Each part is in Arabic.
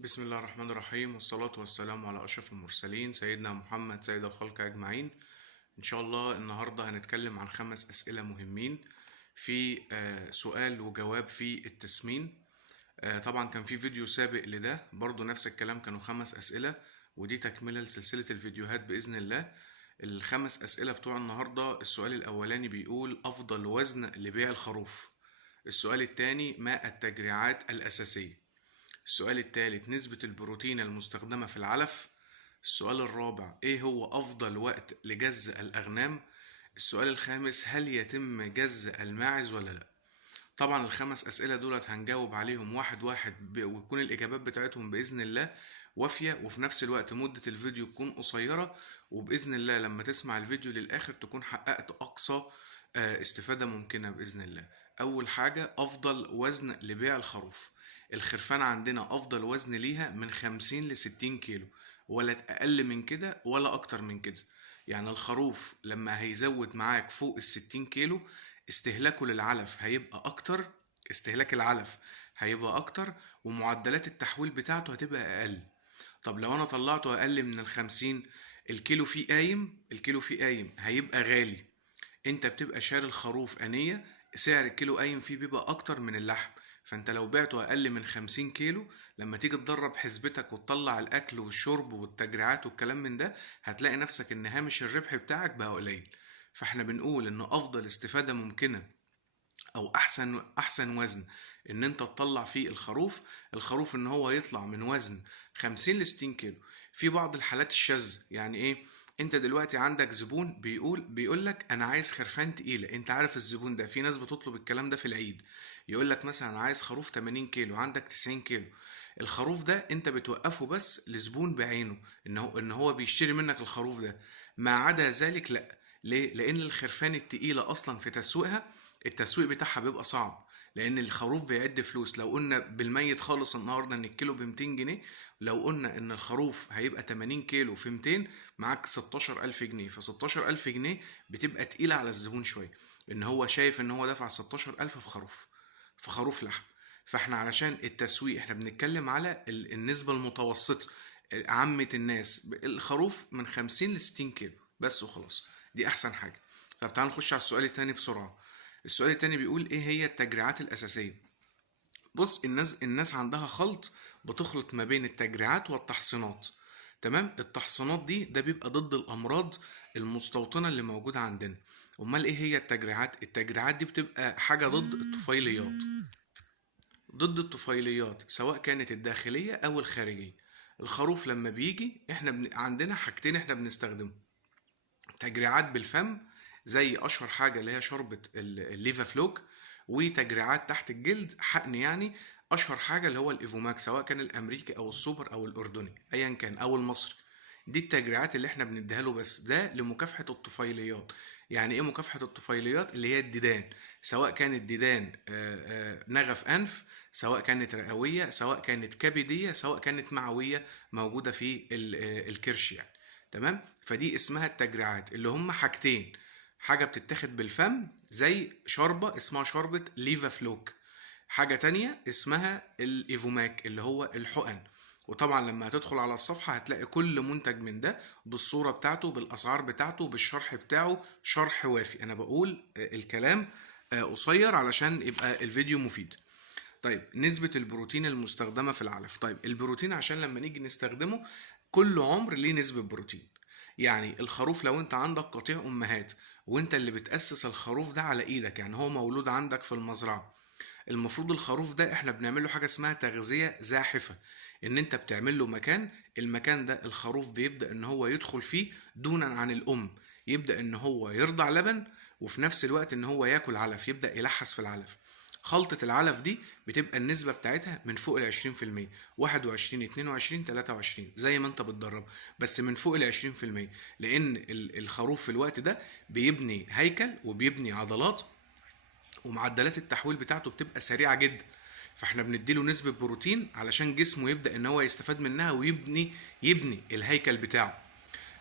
بسم الله الرحمن الرحيم، والصلاة والسلام على أشرف المرسلين سيدنا محمد سيد الخلق أجمعين. إن شاء الله النهاردة هنتكلم عن 5 أسئلة مهمين في سؤال وجواب في التسمين. طبعا كان في فيديو سابق لده برضو نفس الكلام، كانوا 5 أسئلة، ودي تكملة لسلسلة الفيديوهات بإذن الله. ال5 أسئلة بتوع النهاردة: السؤال الأولاني بيقول أفضل وزن لبيع الخروف. السؤال الثاني: ما التجريعات الأساسية. السؤال الثالث: نسبة البروتين المستخدمة في العلف. السؤال الرابع: ايه هو افضل وقت لجز الاغنام. السؤال الخامس: هل يتم جز الماعز ولا لا. طبعا ال5 اسئلة دولت هنجاوب عليهم واحد واحد ويكون الاجابات بتاعتهم باذن الله وافية، وفي نفس الوقت مدة الفيديو تكون قصيرة، وباذن الله لما تسمع الفيديو للاخر تكون حققت اقصى استفادة ممكنة بإذن الله. أول حاجة: أفضل وزن لبيع الخروف. الخرفان عندنا أفضل وزن ليها من 50 ل60 كيلو، ولا أقل من كده ولا أكتر من كده. يعني الخروف لما هيزود معاك فوق ال60 كيلو استهلاكه للعلف هيبقى أكتر، استهلاك العلف هيبقى أكتر، ومعدلات التحويل بتاعته هتبقى أقل. طب لو أنا طلعته أقل من ال50، الكيلو فيه قايم هيبقى غالي. انت بتبقى شاري الخروف أنية، سعر الكيلو قايم فيه بيبقى أكتر من اللحم. فانت لو بعته أقل من 50 كيلو، لما تيجي تدرب حسبتك وتطلع الأكل والشرب والتجريعات والكلام من ده، هتلاقي نفسك إن هامش الربح بتاعك بقى قليل. فاحنا بنقول إن أفضل استفادة ممكنة او احسن وزن ان انت تطلع فيه الخروف ان هو يطلع من وزن 50 ل 60 كيلو. في بعض الحالات الشاذة، يعني ايه؟ انت دلوقتي عندك زبون بيقول لك انا عايز خرفان تقيله. انت عارف الزبون ده، في ناس بتطلب الكلام ده في العيد، يقول لك مثلا انا عايز خروف 80 كيلو، عندك 90 كيلو. الخروف ده انت بتوقفه بس لزبون بعينه، ان هو بيشتري منك الخروف ده. ما عدا ذلك لا. ليه؟ لان الخرفان التقيله اصلا في تسويقها، التسويق بتاعها بيبقى صعب، لان الخروف بيعد فلوس. لو قلنا بالميت خالص النهارده ان الكيلو ب 200 جنيه، لو قلنا ان الخروف هيبقى 80 كيلو في 200، معاك 16000 جنيه. ف 16000 جنيه بتبقى تقيلة على الزبون شوية، ان هو شايف ان هو دفع 16000 في خروف لحم. فاحنا علشان التسويق احنا بنتكلم على النسبة المتوسطة، عامة الناس الخروف من 50 ل 60 كيلو بس وخلاص. دي احسن حاجة. طب تعال نخش على السؤال التاني بسرعة. السؤال التاني بيقول ايه هي التجريعات الأساسية. بص، الناس عندها خلط، بتخلط ما بين التجريعات والتحصينات. تمام؟ التحصينات ده بيبقى ضد الأمراض المستوطنة اللي موجودة عندنا. أمال ايه هي التجريعات؟ التجريعات دي بتبقى حاجة ضد الطفيليات، ضد الطفيليات سواء كانت الداخلية أو الخارجية. الخروف لما بيجي احنا عندنا حاجتين احنا بنستخدمهم: تجريعات بالفم، زي اشهر حاجه اللي هي شوربه الليفا فلوك، وتجريعات تحت الجلد حقن. يعني اشهر حاجه اللي هو الايفوماك، سواء كان الامريكي او السوبر او الاردني ايا كان او المصري. دي التجريعات اللي احنا بنديها له، بس ده لمكافحه الطفيليات. يعني ايه مكافحه الطفيليات؟ اللي هي الديدان، سواء كانت ديدان نغف انف، سواء كانت رئويه، سواء كانت كبديه، سواء كانت معويه موجوده في الكرش يعني. تمام؟ فدي اسمها التجريعات، اللي هم حاجتين: حاجة بتتاخد بالفم زي شوربة اسمها شوربة ليفا فلوك، حاجة تانية اسمها الايفوماك اللي هو الحقن. وطبعا لما هتدخل على الصفحة هتلاقي كل منتج من ده بالصورة بتاعته، بالأسعار بتاعته، بالشرح بتاعه، شرح وافي. أنا بقول الكلام قصير علشان يبقى الفيديو مفيد. طيب، نسبة البروتين المستخدمة في العلف. طيب البروتين عشان لما نيجي نستخدمه، كل عمر ليه نسبة بروتين. يعني الخروف لو انت عندك قطيع امهات وانت اللي بتأسس الخروف ده على ايدك، يعني هو مولود عندك في المزرعة، المفروض الخروف ده احنا بنعمل له حاجة اسمها تغذية زاحفة. ان انت بتعمل له مكان، المكان ده الخروف بيبدأ ان هو يدخل فيه دونا عن الام، يبدأ ان هو يرضع لبن، وفي نفس الوقت ان هو ياكل علف، يبدأ يلحس في العلف. خلطة العلف دي بتبقى النسبة بتاعتها من فوق ال20%، 21 22 23 زي ما انت بتدرب، بس من فوق ال20%. لأن الخروف في الوقت ده بيبني هيكل وبيبني عضلات، ومعدلات التحويل بتاعته بتبقى سريعة جدا. فاحنا بنديله نسبة بروتين علشان جسمه يبدأ ان هو يستفاد منها ويبني الهيكل بتاعه.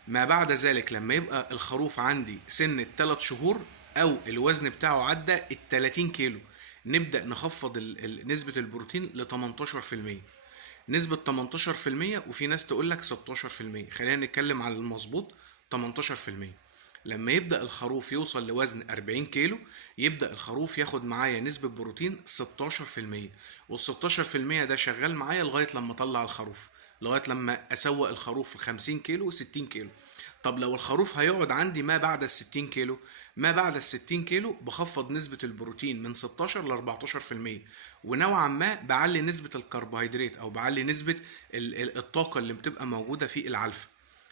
ما بعد ذلك لما يبقى الخروف عندي سن ال3 شهور او الوزن بتاعه عدى ال30 كيلو، نبدأ نخفض نسبة البروتين ل 18%. نسبة 18%، وفي ناس تقول لك 16%. خلينا نتكلم على المظبوط. 18%. لما يبدأ الخروف يوصل لوزن 40 كيلو، يبدأ الخروف ياخد معايا نسبة بروتين 16%. وال 16% ده شغال معايا لغاية لما اطلع الخروف، لغاية لما اسوق الخروف ل 50 كيلو و 60 كيلو. طب لو الخروف هيقعد عندي ما بعد ال 60 كيلو، ما بعد ال 60 كيلو بخفض نسبة البروتين من 16 ل 14%، ونوعا ما بعلي نسبة الكربوهيدرات او بعلي نسبة الطاقة اللي بتبقى موجودة في العلفة.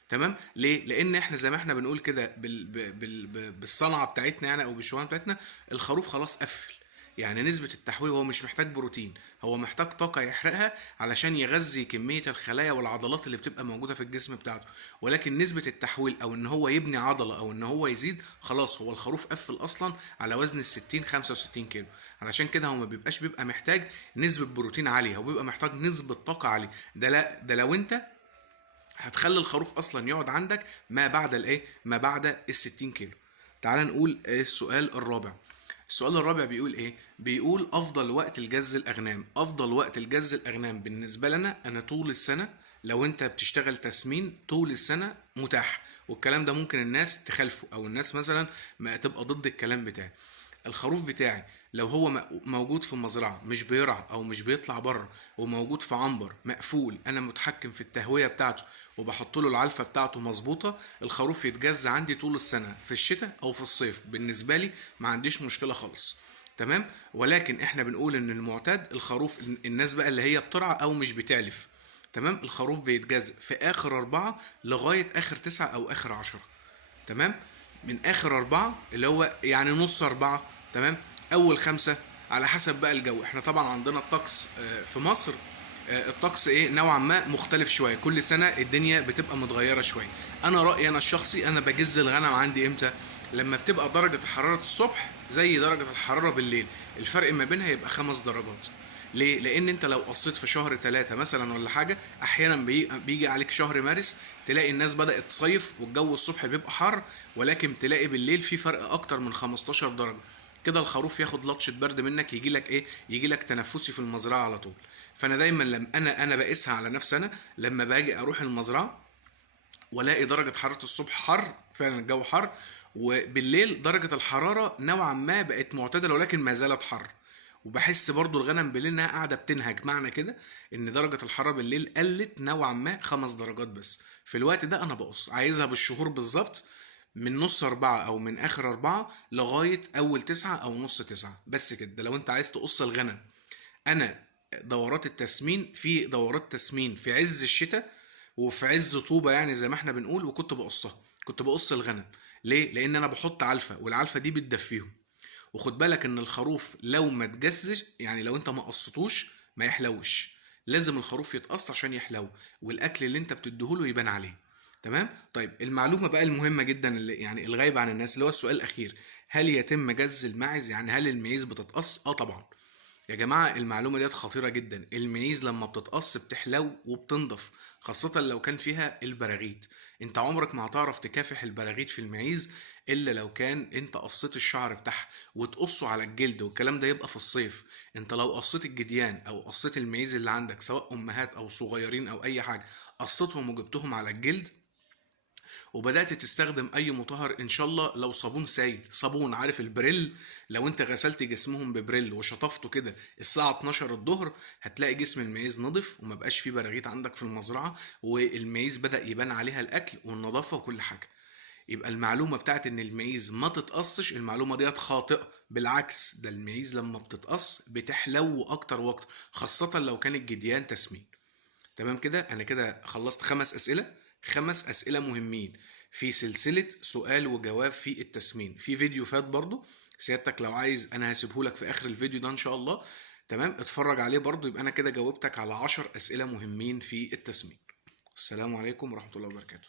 تمام. ليه؟ لان احنا زي ما احنا بنقول كده بالصنعه بتاعتنا يعني، او بالشغلانه بتاعتنا، الخروف خلاص قفل. يعني نسبة التحويل هو مش محتاج بروتين، هو محتاج طاقة يحرقها علشان يغذي كمية الخلايا والعضلات اللي بتبقى موجودة في الجسم بتاعته. ولكن نسبة التحويل او ان هو يبني عضلة او ان هو يزيد، خلاص هو الخروف قفل اصلا على وزن ال 60 65 كيلو. علشان كده هو ما بيبقى محتاج نسبة بروتين عالية، هو بيبقى محتاج نسبة طاقة عالية. ده لا، ده لو انت هتخلي الخروف اصلا يقعد عندك ما بعد الايه، ما بعد ال 60 كيلو. تعال نقول السؤال الرابع. السؤال الرابع بيقول ايه؟ بيقول افضل وقت لجز الاغنام. افضل وقت لجز الاغنام بالنسبه لنا انا طول السنه. لو انت بتشتغل تسمين طول السنه متاح، والكلام ده ممكن الناس تخالفه او الناس مثلا ما تبقى ضد الكلام بتاعي. الخروف بتاعي لو هو موجود في المزرعة مش بيرعى او مش بيطلع بره، وموجود في عنبر مقفول انا متحكم في التهوية بتاعته وبحط له العلفة بتاعته مظبوطة، الخروف يتجز عندي طول السنة في الشتاء او في الصيف. بالنسبة لي ما عنديش مشكلة خالص. تمام. ولكن احنا بنقول ان المعتاد الخروف، الناس بقى اللي هي بترعى او مش بتعلف، تمام، الخروف بيتجز في اخر 4 لغاية اخر 9 او اخر 10. تمام. من اخر 4 اللي هو يعني نص 4. تمام. اول 5 على حسب بقى الجو. احنا طبعا عندنا الطقس في مصر، الطقس ايه نوعا ما مختلف شويه، كل سنه الدنيا بتبقى متغيره شويه. انا رايي انا الشخصي، انا بجز الغنم عندي امتى؟ لما بتبقى درجه حراره الصبح زي درجه الحراره بالليل، الفرق ما بينها يبقى 5 درجات. ليه؟ لان انت لو قصيت في شهر 3 مثلا ولا حاجه، احيانا بيجي عليك شهر مارس تلاقي الناس بدأت تصيف والجو الصبح بيبقى حر، ولكن تلاقي بالليل في فرق اكتر من 15 درجة. كده الخروف ياخد لطشة برد منك، يجي لك ايه، يجي لك تنفسي في المزرعة على طول. فانا دايما لما انا بقيسها على نفسي انا، لما باجي اروح المزرعة والاقي درجة حرارة الصبح حر، فعلا الجو حر، وبالليل درجة الحرارة نوعا ما بقت معتدلة ولكن ما زالت حر، وبحس برضو الغنم بالليل انها قاعدة بتنهج، معنى كده ان درجة الحرارة بالليل قلت نوعا ما 5 درجات بس. في الوقت ده انا بقص عايزها بالشهور بالظبط، من نص 4 او من اخر 4 لغاية اول 9 او نص 9 بس كده. ده لو انت عايز تقص الغنم. انا دورات التسمين، في دورات تسمين في عز الشتاء وفي عز طوبة يعني زي ما احنا بنقول، وكنت بقصها، كنت بقص الغنم. ليه؟ لان انا بحط علفة، والعلفة دي بتدفيهم. وخد بالك ان الخروف لو ما تجزش، يعني لو انت ما قصتوش ما يحلوش. لازم الخروف يتقص عشان يحلو، والاكل اللي انت بتديهوله يبان عليه. تمام. طيب المعلومة بقى المهمة جدا اللي يعني الغايبة عن الناس، اللي هو السؤال الاخير: هل يتم جز الماعز؟ يعني هل المعيز بتتقص؟ اه طبعا. يا جماعة المعلومة ديت خطيرة جدا. المعيز لما بتتقص بتحلو وبتنضف، خاصة لو كان فيها البراغيث. انت عمرك ما هتعرف تكافح البراغيث في المعيز الا لو كان انت قصيت الشعر بتاعها وتقصه على الجلد، والكلام ده يبقى في الصيف. انت لو قصيت الجديان او قصيت المعيز اللي عندك سواء امهات او صغيرين او اي حاجة، قصيتهم وجبتهم على الجلد وبدأت تستخدم أي مطهر، إن شاء الله لو صابون سائل، صابون عارف البريل، لو أنت غسلت جسمهم ببريل وشطفته كده الساعة 12 الظهر، هتلاقي جسم المعيز نضف وما بقاش فيه براغيث عندك في المزرعة، والمعيز بدأ يبان عليها الأكل والنظافة وكل حاجة. يبقى المعلومة بتاعت إن المعيز ما تتقصش، المعلومة ديت خاطئة. بالعكس، ده المعيز لما بتتقص بتحلو أكتر وأكتر، خاصة لو كان الجديان تسمين. تمام كده. انا كده خلصت 5 اسئله، 5 اسئله مهمين في سلسله سؤال وجواب في التسمين. في فيديو فات برضو سيادتك لو عايز انا هسيبهولك في اخر الفيديو ده ان شاء الله. تمام، اتفرج عليه برضو. يبقى انا كده جاوبتك على 10 اسئله مهمين في التسمين. السلام عليكم ورحمه الله وبركاته.